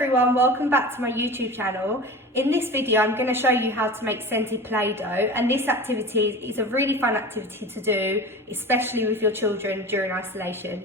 everyone, welcome back to my YouTube channel. In this video I'm going to show you how to make scented Play-Doh, and this activity is a really fun activity to do, especially with your children during isolation.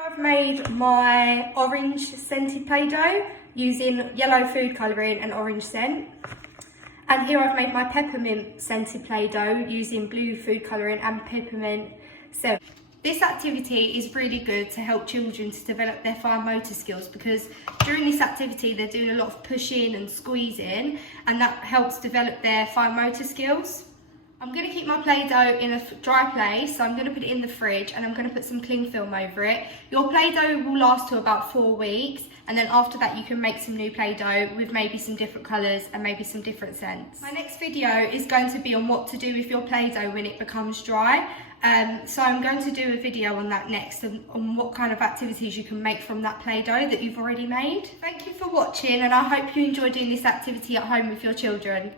I've made my orange scented Play-Doh using yellow food colouring and orange scent. And here I've made my peppermint scented Play-Doh using blue food colouring and peppermint scent. This activity is really good to help children to develop their fine motor skills, because during this activity they're doing a lot of pushing and squeezing, and that helps develop their fine motor skills. I'm going to keep my Play-Doh in a dry place, so I'm going to put it in the fridge and I'm going to put some cling film over it. Your Play-Doh will last to about 4 weeks, and then after that you can make some new Play-Doh with maybe some different colours and maybe some different scents. My next video is going to be on what to do with your Play-Doh when it becomes dry. So I'm going to do a video on that next, on what kind of activities you can make from that Play-Doh that you've already made. Thank you for watching, and I hope you enjoy doing this activity at home with your children.